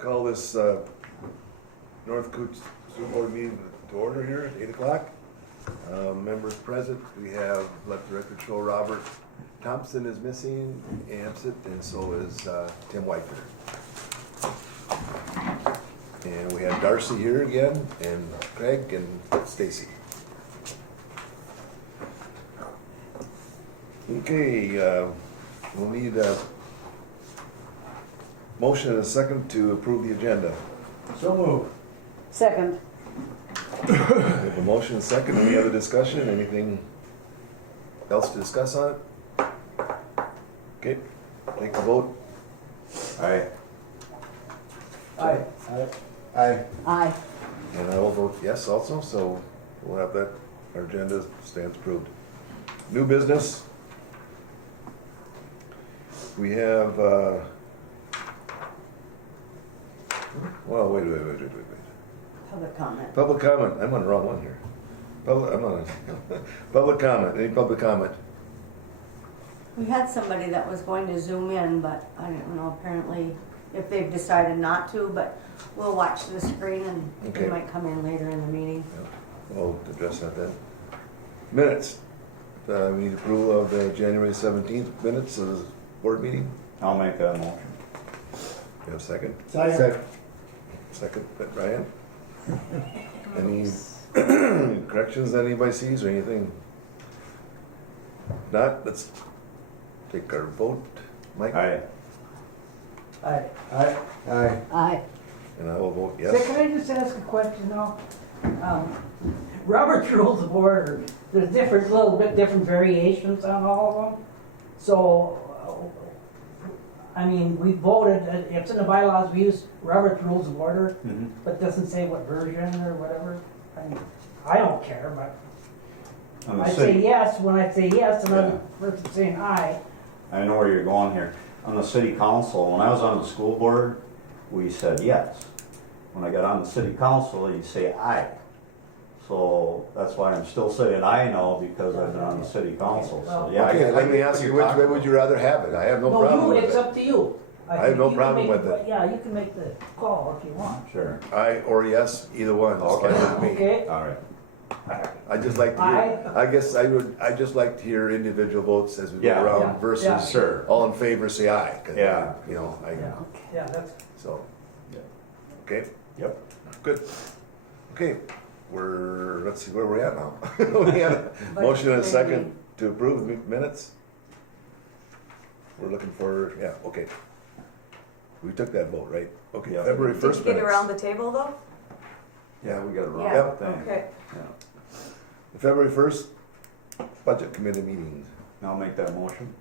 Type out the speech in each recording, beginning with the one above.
Call this North Cooch School Board meeting to order here at 8 o'clock. Members present, we have, let the record show, Robert Thompson is missing, absent, and so is Tim Whitener. And we have Darcy here again, and Craig and Stacy. Okay, we'll need a motion and a second to approve the agenda. So moved. Second. We have a motion and a second. Any other discussion? Anything else to discuss on it? Okay, take the vote. Aye. Aye. Aye. Aye. Aye. And I will vote yes also, so we'll have that, our agenda stands approved. New business. We have, well, wait. Public comment. Public comment, I'm on the wrong one here. Public comment, any public comment? We had somebody that was going to zoom in, but I don't know, apparently, if they've decided not to, but we'll watch the screen and Okay. they might come in later in the meeting. We'll address that then. Minutes. We need approval of the January 17th minutes of the board meeting. I'll make that motion. You have a second? Second. Second, Ryan? Any corrections that anybody sees or anything? Not, let's take our vote. Mike? Aye. Aye. Aye. Aye. Aye. And I will vote So yes. can I just ask a question now? Robert's Rules of Order, there's little bit different variations on all of them. So, I mean, we voted, it's in the bylaws, we use Robert's Rules of Order, Mhm. but it doesn't say what version or whatever. I don't care, but On the I say city, yes when I say yes, and Yeah. other person saying aye. I know where you're going here. On the city council, when I was on the school board, we said yes. When I got on the city council, you say aye. So that's why I'm still saying aye now, because I've been on the city council, so yeah. Okay, I let me get ask what you, you're which talking way would about. you rather have it? I have no problem No, with it's it. up to you. I have think no you can problem make with it. Yeah, you can make the call if you want. Sure, Aye or yes, either one, it's Okay. fine with me. Okay? all right. I just like to hear, I guess I'd just like to hear individual votes as we go Yeah. Yeah. around versus Sure. all in favor say aye. 'Cause, Yeah. You know, Yeah, that's, so, Yeah. okay, Yep. good. Okay, let's see where we're at now. We had a motion and a second to approve the minutes. We're looking for, yeah, okay. We took that vote, right? Okay, Yeah. February Did 1st you get minutes. around the table though? Yeah, we got a Yeah, wrong thing. okay. Yeah. The February 1st budget committee meeting. I'll make that motion.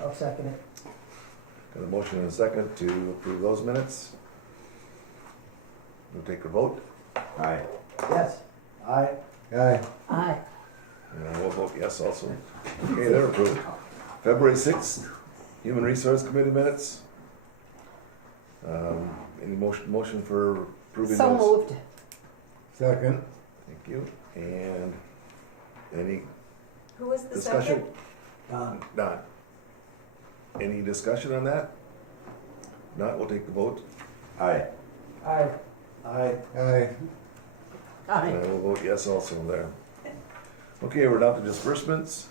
I'll second it. Got a motion and a second to approve those minutes. We'll take a vote, Aye. Yes. Aye. Aye. Aye. and I will vote yes also. Okay, they're approved. February 6th, Human Resource Committee minutes. Any motion for approving So those? moved. Second. Thank you. And any Who was the discussion? second? Not. Any discussion on that? Not, we'll take the vote. Aye. Aye. Aye. Aye. Aye. And I will vote yes also there. Okay, we're down to disbursements.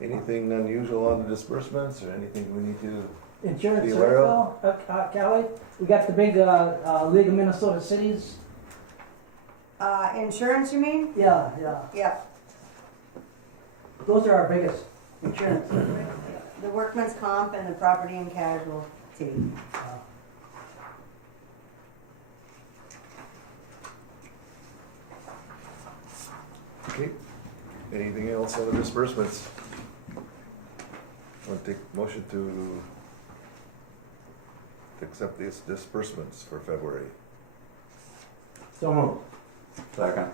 Anything unusual on the disbursements or anything we need to? Insurance Be aware circle, Callie, we got the big, League of Minnesota Cities. Insurance, you mean? Yeah. Yeah. Those are our biggest insurance. The workman's comp and the property and casualty. Okay. Anything else on the disbursements? Want to take motion to accept these disbursements for February? So moved. Second.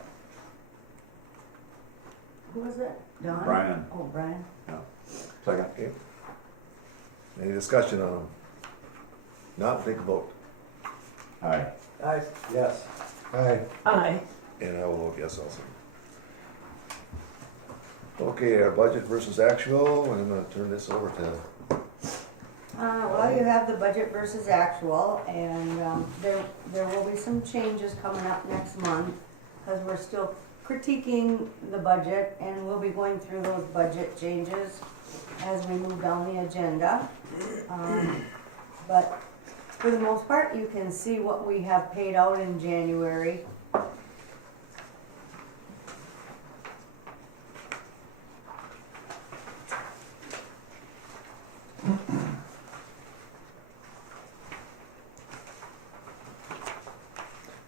Who was it? Don? Brian. Oh, Brian. Second. Okay. Any discussion on them? Not, take a vote. Aye. Aye. Yes. Aye. Aye. And I will vote yes also. Okay, our budget versus actual, and I'm gonna turn this over to Well, you have the budget versus actual, and there will be some changes coming up next month, because we're still critiquing the budget, and we'll be going through those budget changes as we move down the agenda. But for the most part, you can see what we have paid out in January.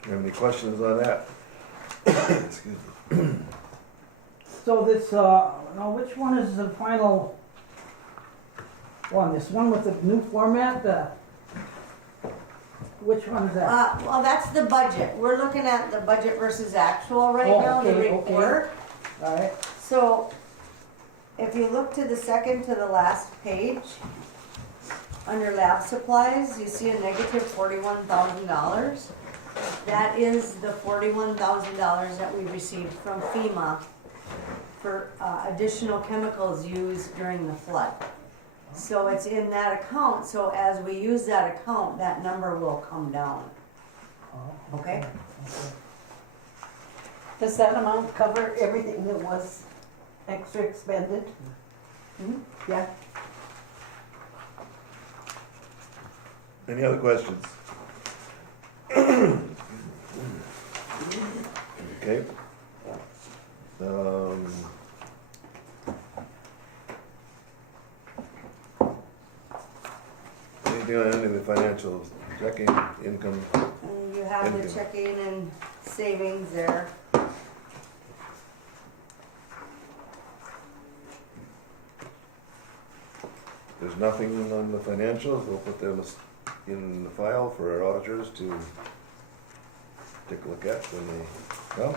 You have any questions on that? Excuse me. So this, now which one is the final one? This one with the new format, which one is that? Well, that's the budget. We're looking at the budget versus actual right Oh, now, the okay, report. Alright, So, if you look to the second to the last page, under lab supplies, you see a negative $41,000. That is the $41,000 that we received from FEMA for additional chemicals used during the flood. So it's in that account, so as we use that account, that number will come down. oh, Okay. Does that amount cover everything that was extra expended? Yeah. Any other questions? Okay. Anything on any of the financials, checking, income? And you have the Income. checking and savings there. There's nothing on the financials, we'll put them in the file for our auditors to take a look at when they come.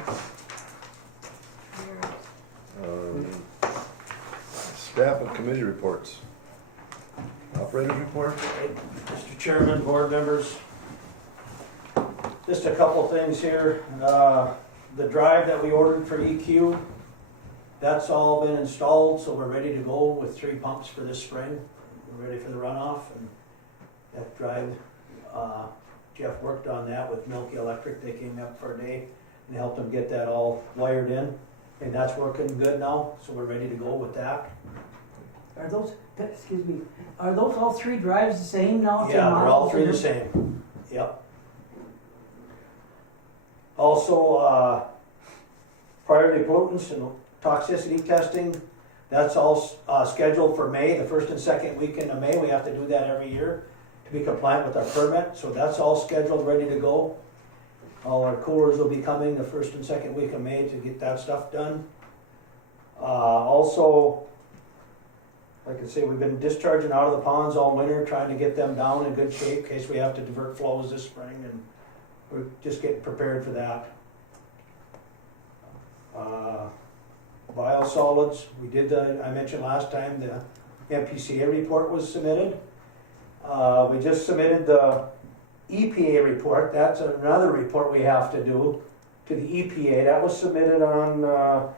Staff and committee reports. Operator's report? Mr. Chairman, board members, just a couple things here. The drive that we ordered for EQ, that's all been installed, so we're ready to go with 3 pumps for this spring. We're ready for the runoff, and that drive, Jeff worked on that with Milky Electric. They came up for a day and helped them get that all wired in, and that's working good now, so we're ready to go with that. are those, excuse me, are those all 3 drives the same now? Yeah, they're all 3 the same. Yep. Also, priority pollutants and toxicity testing, that's all scheduled for May, the first and second weekend of May. We have to do that every year to be compliant with our permit, so that's all scheduled, ready to go. All our coolers will be coming the first and second week of May to get that stuff done. Also, like I say, we've been discharging out of the ponds all winter, trying to get them down in good shape in case we have to divert flows this spring, and we're just getting prepared for that. Biosolids, we did I mentioned last time, the MPCA report was submitted. We just submitted the EPA report. That's another report we have to do to the EPA. That was submitted on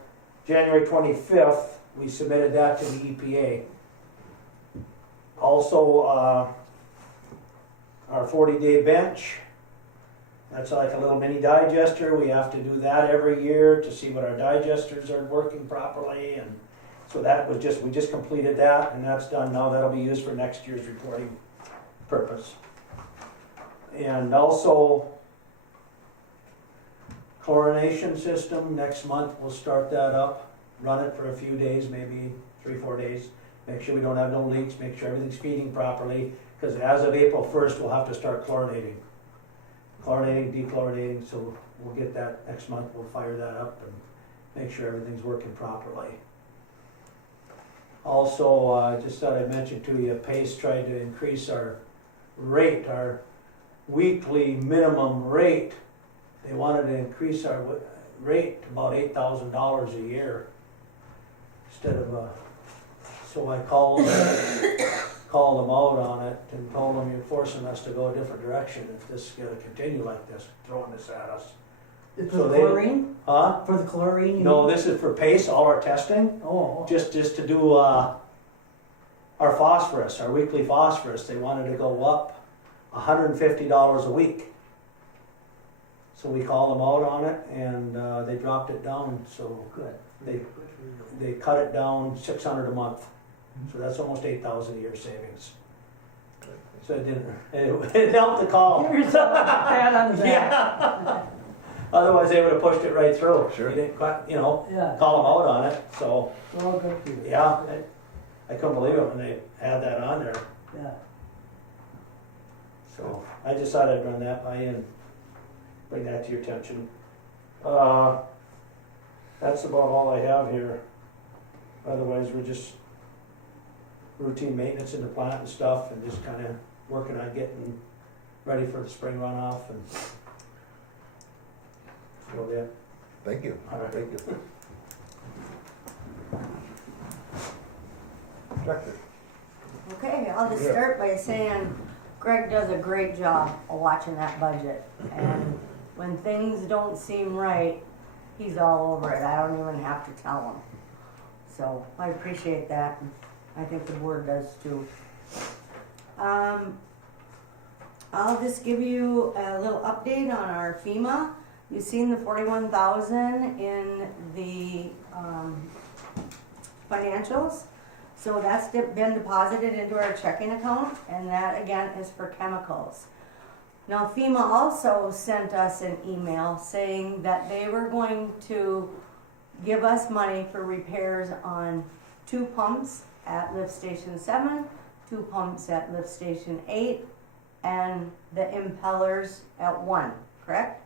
January 25th. We submitted that to the EPA. Also, our 40-day bench. That's like a little mini digester. We have to do that every year to see what our digesters are working properly, and so that was we just completed that, and that's done now. That'll be used for next year's reporting purpose. And also, chlorination system, next month we'll start that up, run it for a few days, maybe 3-4 days, make sure we don't have no leaks, make sure everything's feeding properly, because as of April 1st we'll have to start chlorinating, dechlorinating, so we'll get that next month. We'll fire that up and make sure everything's working properly. Also, just thought I'd mention to you, PACE tried to increase our rate, our weekly minimum rate. They wanted to increase our rate to about $8,000 a year instead of so I called them out on it and told them, you're forcing us to go a different direction if this is going to continue like this, throwing this at us. For So the they- chlorine? Huh? For the chlorine? you No, mean? this is for PACE, all our testing. Oh, Just to do our our phosphorus, our weekly phosphorus, they wanted to go up $150 a week. So we called them out on it, and they dropped it down, so Good. they cut it down $600 a month. So that's almost $8,000 a year savings. So it didn't, it helped the call. Give yourself a pat on the back. Yeah. Otherwise, they would have pushed it right through. Sure. You didn't, you know, Yeah, call them out on it, so, well, good for you. yeah. I couldn't believe it when they had that on there. Yeah. So I just thought I'd run that by you and bring that to your attention. That's about all I have here. Otherwise, we're just routine maintenance in the plant and stuff, and just kind of working on getting ready for the spring runoff and so yeah. Thank you. All right. Thank you. Director. Okay, I'll just Yeah. start by saying Greg does a great job of watching that budget. And when things don't seem right, he's all over it. I don't even have to tell him. So I appreciate that. I think the board does too. I'll just give you a little update on our FEMA. You've seen the 41,000 in the financials. So that's been deposited into our checking account, and that again is for chemicals. Now FEMA also sent us an email saying that they were going to give us money for repairs on 2 pumps at lift station 7, 2 pumps at lift station 8, and the impellers at 1, correct?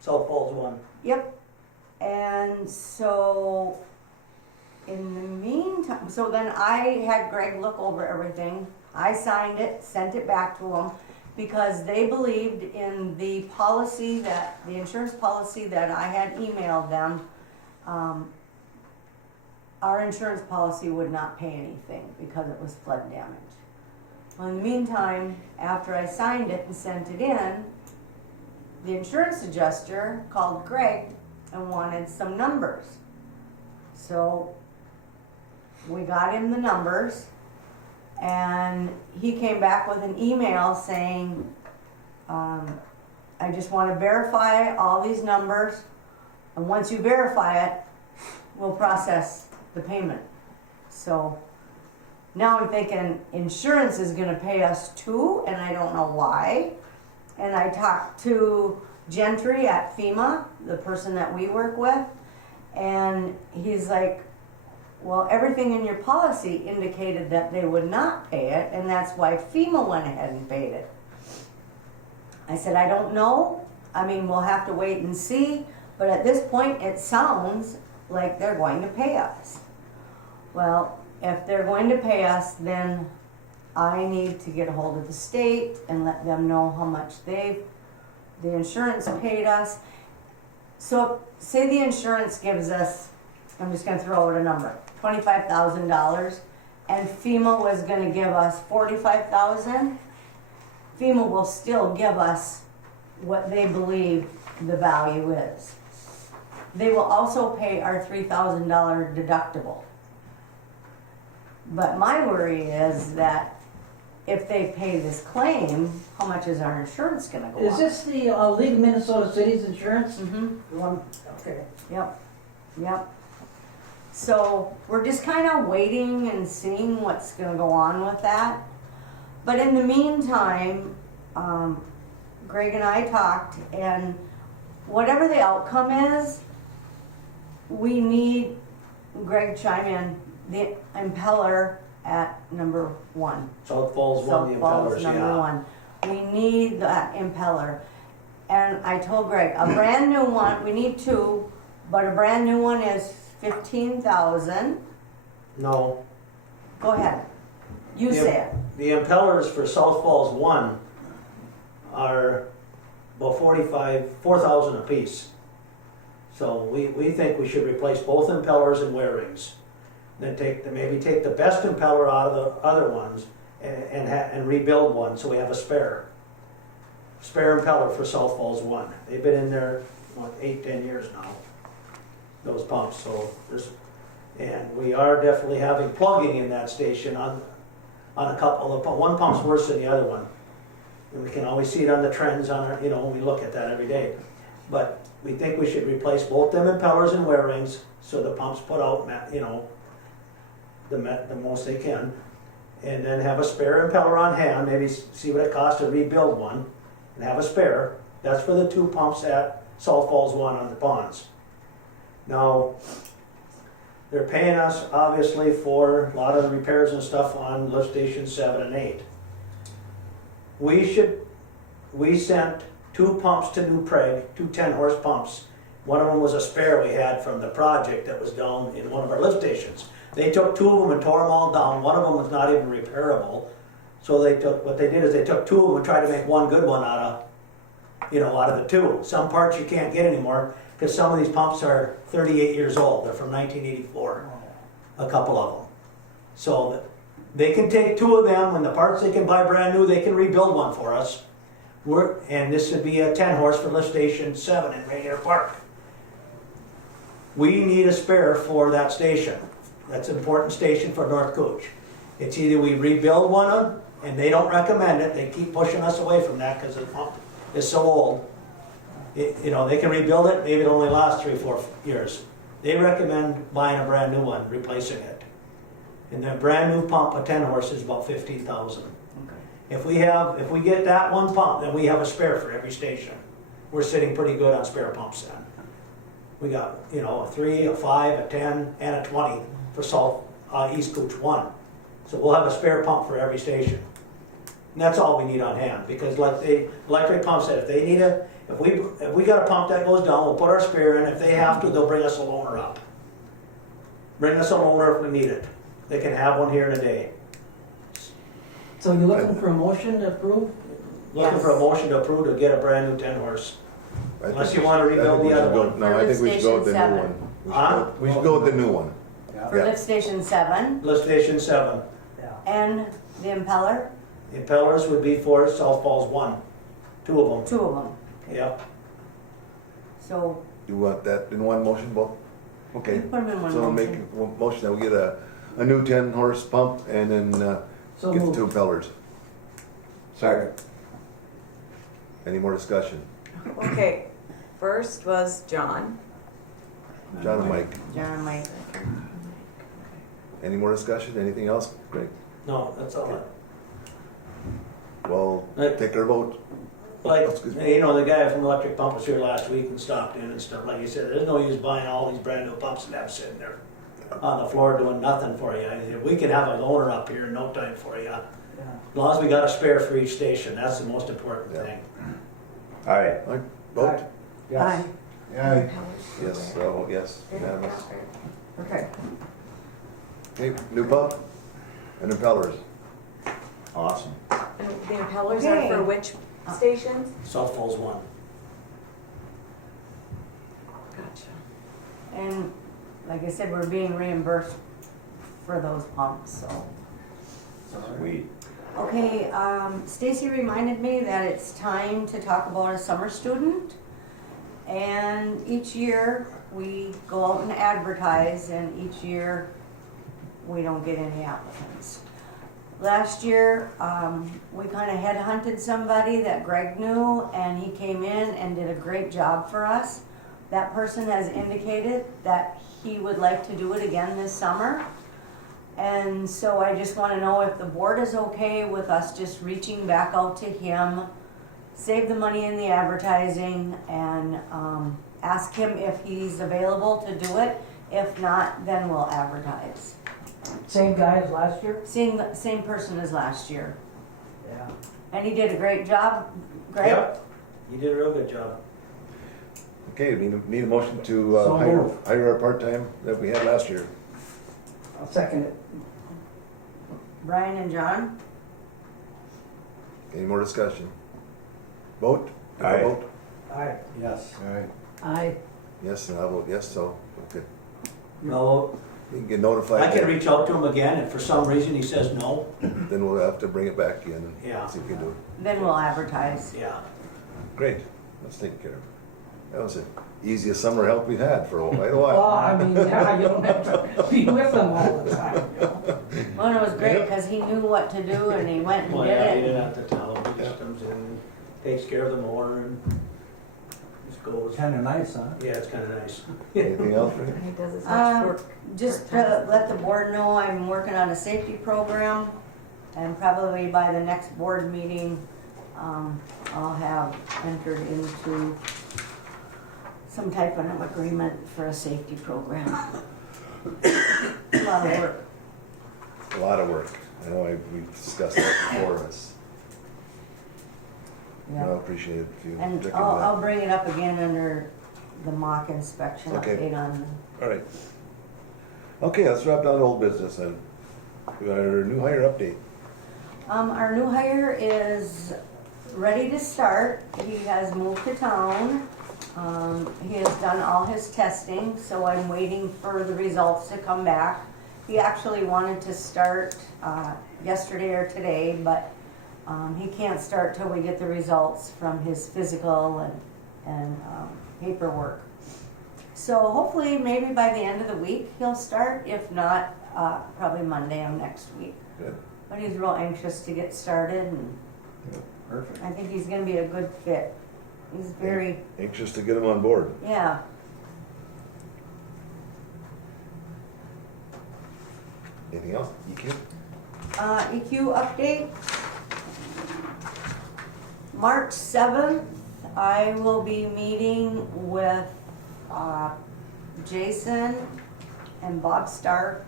South Falls 1. Yep. And so in the meantime, so then I had Greg look over everything. I signed it, sent it back to them because they believed in the policy that, the insurance policy that I had emailed them. Our insurance policy would not pay anything because it was flood damage. Well, in the meantime, after I signed it and sent it in, the insurance adjuster called Greg and wanted some numbers. So we got him the numbers, and he came back with an email saying, I just want to verify all these numbers, and once you verify it, we'll process the payment. So now I'm thinking insurance is going to pay us too, and I don't know why. And I talked to Gentry at FEMA, the person that we work with, and he's like, well, everything in your policy indicated that they would not pay it, and that's why FEMA went ahead and paid it. I said, I don't know. I mean, we'll have to wait and see, but at this point it sounds like they're going to pay us. Well, if they're going to pay us, then I need to get a hold of the state and let them know how much the insurance paid us. So say the insurance gives us, I'm just going to throw out a number, $25,000, and FEMA was going to give us $45,000. FEMA will still give us what they believe the value is. They will also pay our $3,000 deductible. But my worry is that if they pay this claim, how much is our insurance going to go up? Is this the League of Minnesota Cities Insurance? Mm-hmm. The one, okay. Yep, yep. So we're just kind of waiting and seeing what's going to go on with that. But in the meantime, Greg and I talked, and whatever the outcome is, we need, Greg chime in, the impeller at number 1. South Falls 1, the South Falls impellers, number yeah. 1. We need that impeller. And I told Greg, a brand new one, we need 2, but a brand new one is 15,000. No, Go ahead. You Yeah. say it. the impellers for South Falls 1 are about 4,000 apiece. So we think we should replace both impellers and wear rings. Then maybe take the best impeller out of the other ones and rebuild one so we have a spare impeller for South Falls 1. They've been in there, 8-10 years now, those pumps. So And we are definitely having plugging in that station on a couple of, one pump's worse than the other one. And we can always see it on the trends on our, when we look at that every day. But we think we should replace both them impellers and wear rings, so the pumps put out, the most they can. And then have a spare impeller on hand, maybe see what it costs to rebuild one, and have a spare. That's for the 2 pumps at Salt Falls 1 on the ponds. Now, they're paying us obviously for a lot of the repairs and stuff on lift station 7 and 8. We sent 2 pumps to New Prague, 2 10-horse pumps. One of them was a spare we had from the project that was down in one of our lift stations. They took 2 of them and tore them all down. One of them was not even repairable. So what they did is they took 2 of them and tried to make one good one out of the 2. Some parts you can't get anymore because some of these pumps are 38 years old. They're from 1984, a couple of them. So they can take 2 of them, and the parts they can buy brand new, they can rebuild one for us. And this would be a 10-horse for lift station 7 in Rainier Park. We need a spare for that station. That's an important station for North Cooch. It's either we rebuild one of them, and they don't recommend it. They keep pushing us away from that because the pump is so old. They can rebuild it, maybe it'll only last 3-4 years. They recommend buying a brand new one, replacing it. And the brand new pump, a 10-horse, is about $15,000. If we get that one pump, then we have a spare for every station. We're sitting pretty good on spare pumps then. We got, a 3, a 5, a 10, and a 20 for East Cooch 1. So we'll have a spare pump for every station. And that's all we need on hand, because like the electric pump said, if we got a pump that goes down, we'll put our spare in. If they have to, they'll bring us a loaner up. Bring us a loaner if we need it. They can have one here in a day. So you're looking for a motion to approve? Looking for a motion to approve to get a brand new 10-horse. I Unless think you want to I think rebuild we the should other go- one. No, I think we should go with the new Station one. Huh? We should go with the new one. For Yeah. lift station 7 Lift station 7. Yeah. and the impeller, The impellers would be for South Falls 1. 2 of them. 2 of them. Yep. So You want that in one motion, both? Okay. you put them in one So I'll make motion. one motion that we get a new 10-horse pump and then So get the moved. 2 impellers. Second. Any more discussion? Okay, first was John. John and Mike, John and Mike. any more discussion? Anything else? Great. No, that's all. Well, Right. take our vote. Like, Excuse me. the guy from Electric Pump was here last week and stopped in and stuff. Like you said, there's no use buying all these brand new pumps and have them sitting there on the floor doing nothing for you. We can have a loaner up here in no time for you. Yeah. As long as we got a spare for each station, that's the most important Yeah. thing. All right. All right, vote. Yes. Aye. Yes, yes, unanimous. Okay. Okay, new pump and impellers. Awesome. And the impellers Okay. are for which stations? South Falls 1. Gotcha. And like I said, we're being reimbursed for those pumps, so. Sweet. Okay, Stacy reminded me that it's time to talk about a summer student. And each year, we go out and advertise, and each year, we don't get any applicants. Last year, we kind of headhunted somebody that Greg knew, and he came in and did a great job for us. That person has indicated that he would like to do it again this summer. And so I just want to know if the board is okay with us just reaching back out to him, save the money in the advertising, and ask him if he's available to do it. If not, then we'll advertise. Same guy as last year? Same person as last year. Yeah. And he did a great job, Greg. Yep. You did a real good job. Okay, need a motion to So moved. hire our part-time that we had last year. I'll second it. Brian and John. Any more discussion? Vote? Take a Aye. vote? Aye. Yes. Aye. Yes, and I vote yes, so, okay. No, You can get notified. I can reach out to him again, and for some reason he says no. Then we'll have to bring it back again and Yeah. see if we can do it. Then we'll advertise. Yeah. Great, let's take care of it. That was the easiest summer help we've had for quite a Well, while. I mean, yeah, you don't have to be with them all the time, you know? Well, it was great because he knew what to do and he went and Well, did yeah, he it. didn't have to tell him, he just comes in, takes care of the mower and just goes. Kinda nice, huh? Yeah, it's kinda nice. Anything else, Rick? He does as much Um, work. Just to let the board know, I'm working on a safety program, and probably by the next board meeting, I'll have entered into some type of agreement for a safety program. A lot of work. A lot of work. I know we've discussed that before. I Yeah. appreciate it if you And look into I'll that. bring it up again under the mock inspection Okay. update on. All right. Okay, let's wrap down old business then. We got our new hire update. Our new hire is ready to start. He has moved to town. He has done all his testing, so I'm waiting for the results to come back. He actually wanted to start yesterday or today, but he can't start till we get the results from his physical and paperwork. So hopefully, maybe by the end of the week, he'll start. If not, probably Monday of next week. Good. But he's real anxious to get started, and Perfect. I think he's gonna be a good fit. He's very, Anxious to get him on board. yeah. Anything else? EQ? EQ update. March 7th, I will be meeting with Jason and Bob Stark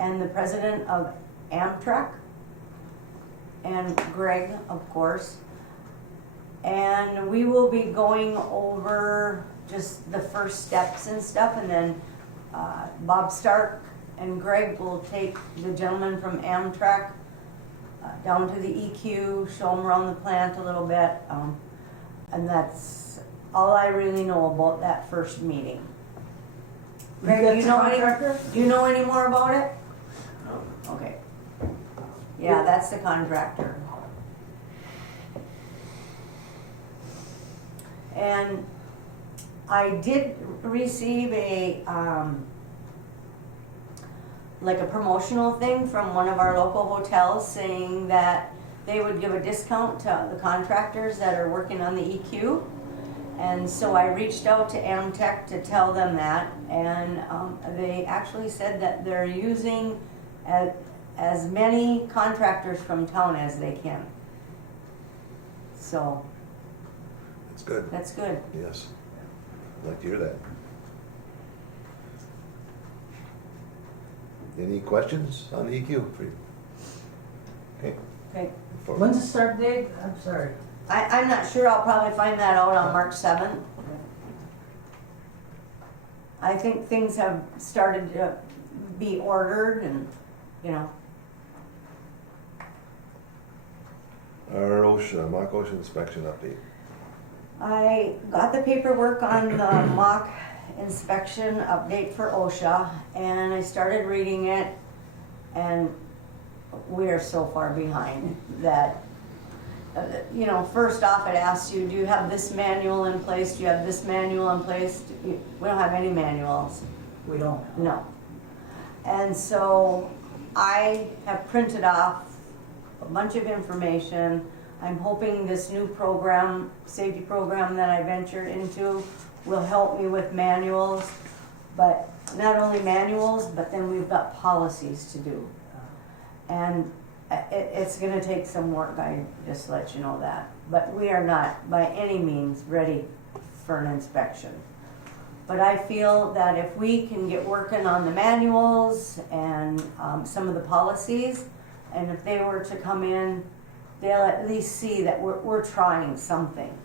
and the president of Amtrak and Greg, of course. And we will be going over just the first steps and stuff, and then Bob Stark and Greg will take the gentleman from Amtrak down to the EQ, show them around the plant a little bit, and that's all I really know about that first meeting. Greg, That's do you the know contractor? do you know any more about it? No. Okay. Yeah, that's the contractor. And I did receive a, like a promotional thing from one of our local hotels saying that they would give a discount to the contractors that are working on the EQ. And so I reached out to Amtech to tell them that, and they actually said that they're using as many contractors from town as they can. So That's good. that's good. Yes. I'd like to hear that. Any questions on the EQ for you? Okay. Okay. For- When's the start date? I'm sorry. I'm not sure, I'll probably find that out on March 7th. I think things have started to be ordered and, you know, Our OSHA, mock OSHA inspection update. I got the paperwork on the mock inspection update for OSHA, and I started reading it, and we are so far behind that, you know, first off, it asks you, do you have this manual in place? Do you have this manual in place? We don't have any manuals. We don't. No. And so I have printed off a bunch of information. I'm hoping this new program, safety program that I ventured into will help me with manuals, but not only manuals, but then we've got policies to do. And it's gonna take some work, I just let you know that. But we are not by any means ready for an inspection. But I feel that if we can get working on the manuals and some of the policies, and if they were to come in, they'll at least see that we're trying something,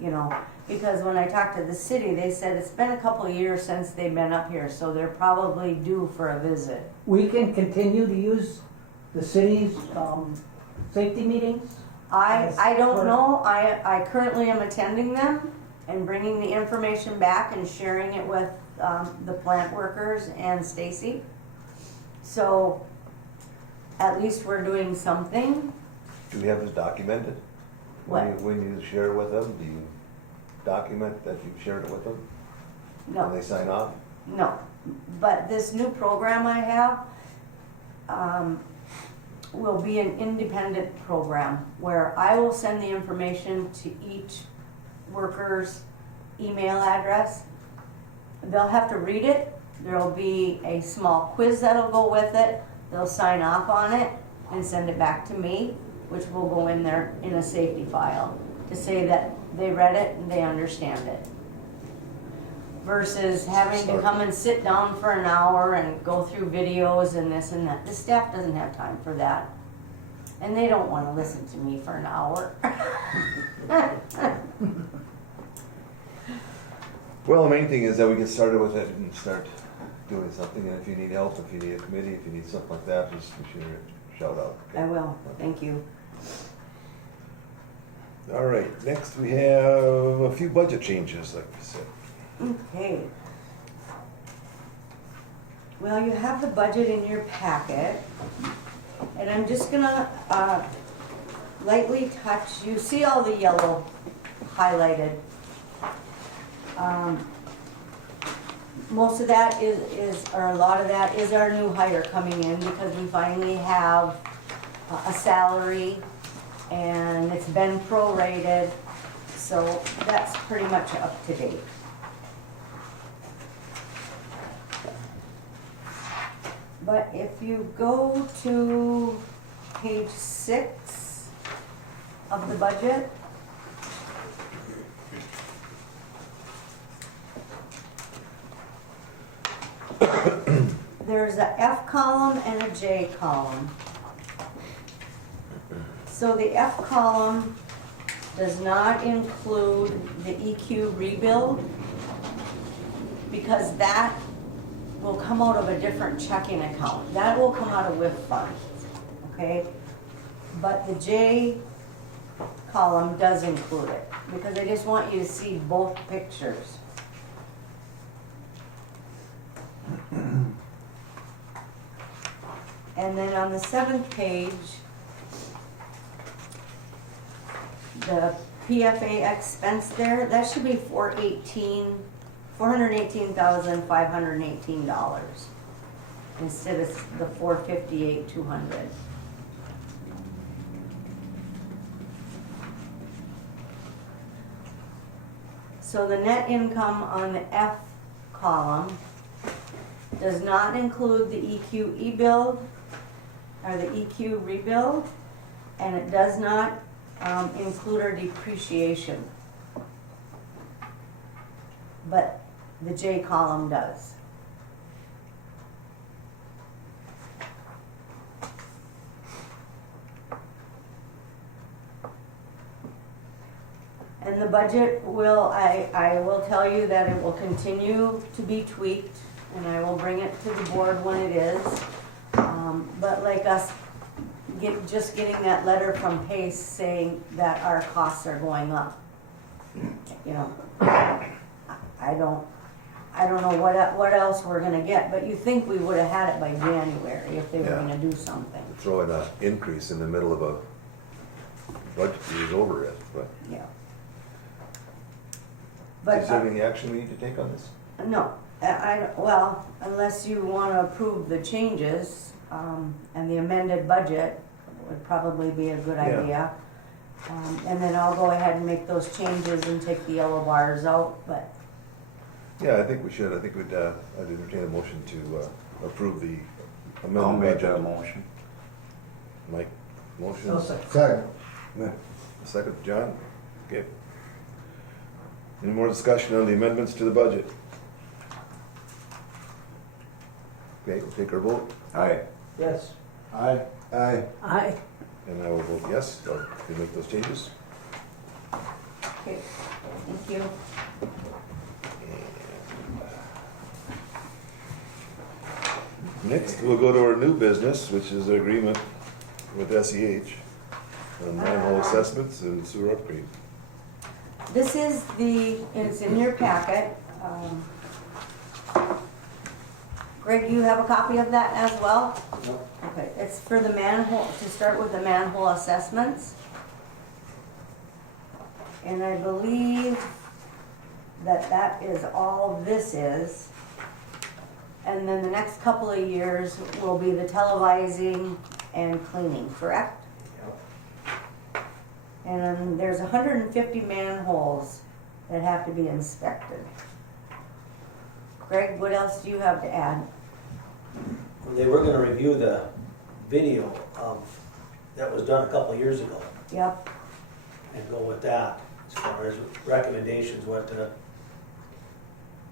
you know. Because when I talked to the city, they said it's been a couple of years since they've been up here, so they're probably due for a visit. We can continue to use the city's safety meetings? I don't know, I currently am attending them and bringing the information back and sharing it with the plant workers and Stacy. So at least we're doing something. Do we have this documented? What? When you share with them, do you document that you've shared it with them? No. And they sign off? No, but this new program I have, will be an independent program where I will send the information to each worker's email address. They'll have to read it. There'll be a small quiz that'll go with it. They'll sign off on it and send it back to me, which will go in there in a safety file to say that they read it and they understand it. Versus having to come and sit down for an hour and go through videos and this and that. The staff doesn't have time for that. And they don't want to listen to me for an hour. Well, the main thing is that we get started with it and start doing something, and if you need help, if you need a committee, if you need something like that, just shoot a shout out. I will, thank you. All right, next we have a few budget changes, like we said. Okay. Well, you have the budget in your packet, and I'm just gonna lightly touch, you see all the yellow highlighted. Most of that is, or a lot of that is our new hire coming in because we finally have a salary and it's been prorated, so that's pretty much up to date. But if you go to page 6 of the budget, there's a F column and a J column. So the F column does not include the EQ rebuild because that will come out of a different checking account. That will come out of WIF fund, okay? But the J column does include it because I just want you to see both pictures. And then on the 7th page, the PFA expense there, that should be $418,518 instead of the $458,200. So the net income on the F column does not include the EQ e-build or the EQ rebuild, and it does not include our depreciation. But the J column does. And the budget will, I will tell you that it will continue to be tweaked, and I will bring it to the board when it is. But like us just getting that letter from Pace saying that our costs are going up, you know, I don't know what else we're gonna get, but you think we would have had it by January if they were Yeah. gonna do something. Throw in an increase in the middle of a budget year's over it, but Yeah. But is there any action we need to take on this? no, well, unless you want to approve the changes, and the amended budget would probably be a good Yeah. idea. And then I'll go ahead and make those changes and take the yellow bars out, but Yeah, I think we should. I think I'd entertain a motion to approve the I'll amendment make budget. that motion. Mike, motion? So second. Second. Second, John? Okay. Any more discussion on the amendments to the budget? Okay, we'll take our vote, Aye. Yes. Aye. Aye. I, And I will vote yes, so we make those changes. okay, thank you. Next, we'll go to our new business, which is the agreement with SEH on manhole assessments and sewer upgrade. This is it's in your packet. Greg, you have a copy of that as well? Nope. Okay, it's for the manhole, to start with the manhole assessments. And I believe that is all this is. And then the next couple of years will be the televising and cleaning, correct? Yep. And then there's 150 manholes that have to be inspected. Greg, what else do you have to add? They were gonna review the video that was done a couple of years ago Yep, and go with that as far as recommendations, what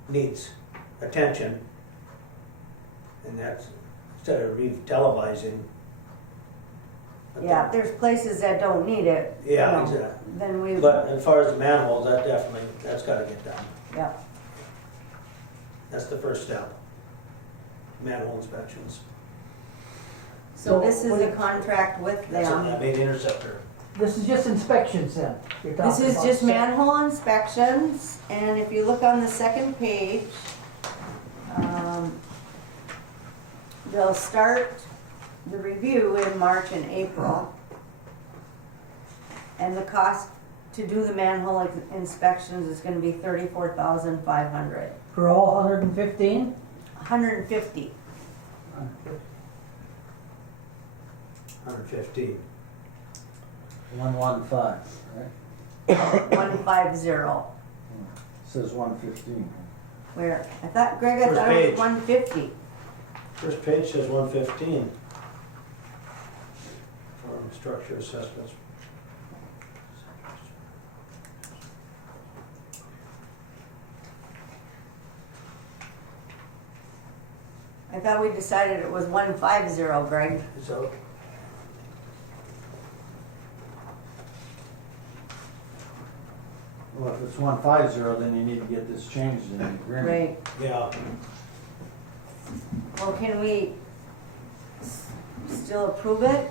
needs attention. And that's, instead of re-televising. But yeah, if there's places that don't need it. Yeah, you know, exactly. Then we, But as far as the manholes, that's gotta get done. yep. That's the first step. Manhole inspections. So this is a contract with That's them. that main interceptor. This is just inspections then? you're This talking is about. just manhole inspections, and if you look on the second page, they'll start the review in March and April. And the cost to do the manhole inspections is gonna be $34,500. For all 115? 150, 115. 115, right? 150. Says 115. Where, I thought, Greg, I First thought it was page. 150. First page says 115. For structure assessments. I thought we decided it was 150, Greg. So, Well, if it's 150, then you need to get this changed in the agreement. Right, yeah, well, can we still approve it?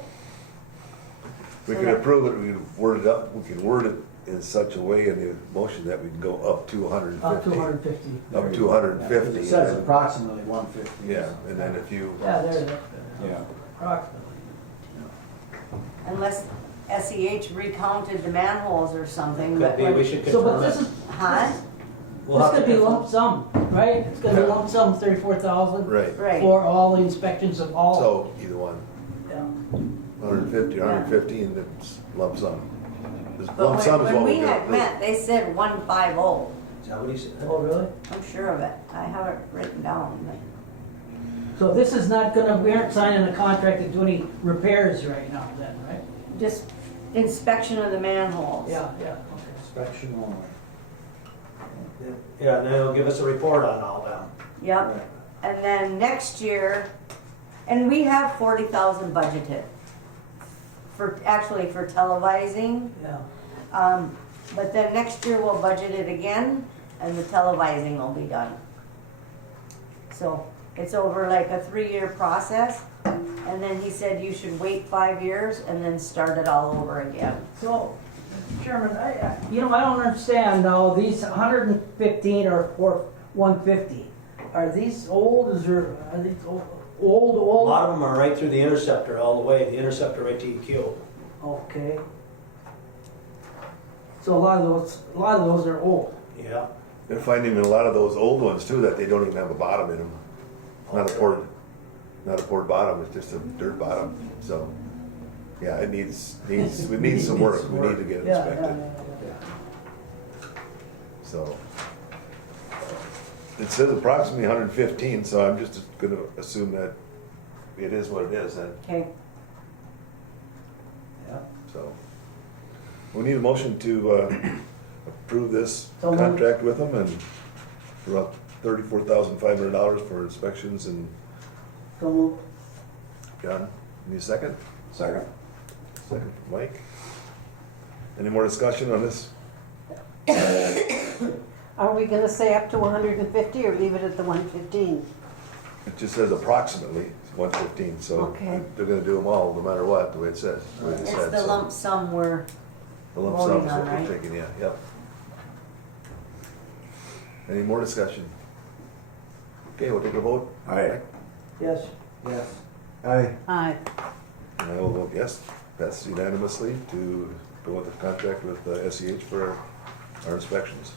We So can that- approve it, we can word it up, we can word it in such a way in the motion that we can go up to 150. Up to 150. Up to Yeah, 150. 'cause it says approximately 150. Yeah, and then if you, Yeah, there's a, Yeah. approximately. Unless SEH recounted the manholes or something. could but be, when- we should So, but confirm this it. is, Huh? We'll this have could to be confirm. lump sum, right? It's gonna be Yeah. lump sum, 34,000 right, Right, for all the inspections of all. so either one, Yeah. 150 or 115, it's lump sum. This but lump sum is when what we we're gonna had approve. met, they said 150. Is that what he said? Oh, really? I'm sure of it, I have it written down. So this is not gonna, we aren't signing a contract to do any repairs right now then, right? Just inspection of the manholes. Yeah, okay. Inspection only. Yeah, and then he'll give us a report on all that. Yep, Right. and then next year, and we have 40,000 budgeted for, actually for televising. Yeah. But then next year we'll budget it again and the televising will be done. So it's over like a 3-year process. And then he said you should wait 5 years and then start it all over again. So, Mr. Chairman, I don't understand now, these 115 or 150, are these old, are these A old? lot of them are right through the interceptor all the way, the interceptor right to EQ. Okay. So a lot of those are old. Yeah. They're finding in a lot of those old ones too, that they don't even have a bottom in them. Not a poured bottom, it's just a dirt bottom, so. Yeah, it needs, we need some work, we need to get it Yeah, inspected, yeah. so. It says approximately 115, so I'm just gonna assume that it is what it is then, Okay, Yeah. so. We need a motion to approve this So moved. contract with them and for about $34,500 for inspections and, So moved. John, need a second? Second. Second, Mike? Any more discussion on this? Are we gonna say up to 150 or leave it at the 115? It just says approximately 115, so Okay. they're gonna do them all, no matter what, the way it says. the way it it's said, the so. lump sum we're, The lump sum is voting on, what we're right? taking, yeah, yep. Any more discussion? Okay, we'll take a vote. Aye. Yes. Yes. Aye. Aye. And I will vote yes, that's unanimously to go with the contract with SEH for our inspections.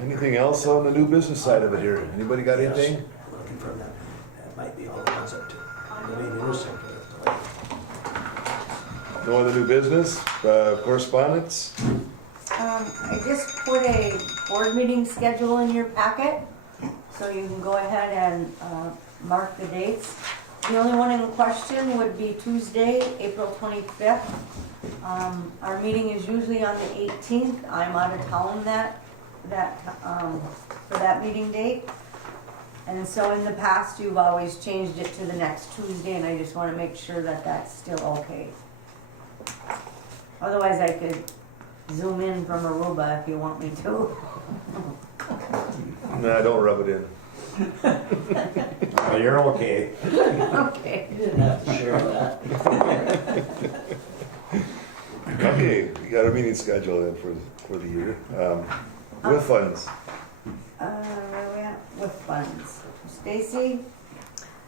Anything else on the new business side of it here? Anybody got Yes, anything? looking for that, that might be all it was up to. And maybe it is something we have to wait. No other new business? Correspondence? I just put a board meeting schedule in your packet, so you can go ahead and, mark the dates. The only one in question would be Tuesday, April 25th. Our meeting is usually on the 18th. I'm out of town for that meeting date. And so in the past, you've always changed it to the next Tuesday, and I just wanna make sure that that's still okay. Otherwise, I could zoom in from Aruba if you want me to. Nah, don't rub it in. Well, you're okay. Okay. You didn't have to share that. Okay, we got a meeting scheduled in for the year. With funds. Where we at? With funds. Stacy?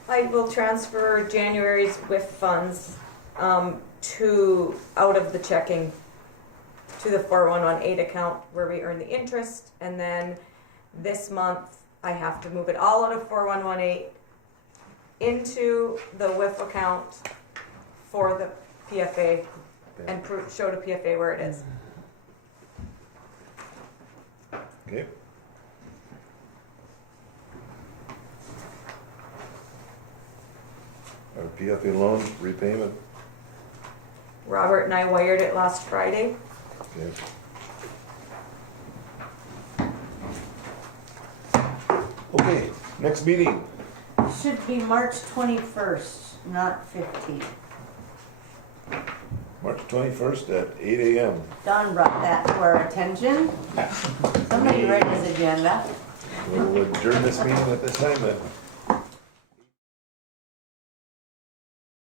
I will transfer January's WIF funds out of the checking to the 4118 account where we earn the interest, and then this month I have to move it all out of 4118 into the WIF account for the PFA and show to PFA where it is. Okay. Our PFA loan repayment. Robert and I wired it last Friday. Okay. Okay, next meeting. Should be March 21st, not 15th. March 21st at 8 a.m. Don brought that to our attention. Somebody read his agenda. We'll adjourn this meeting at this time then.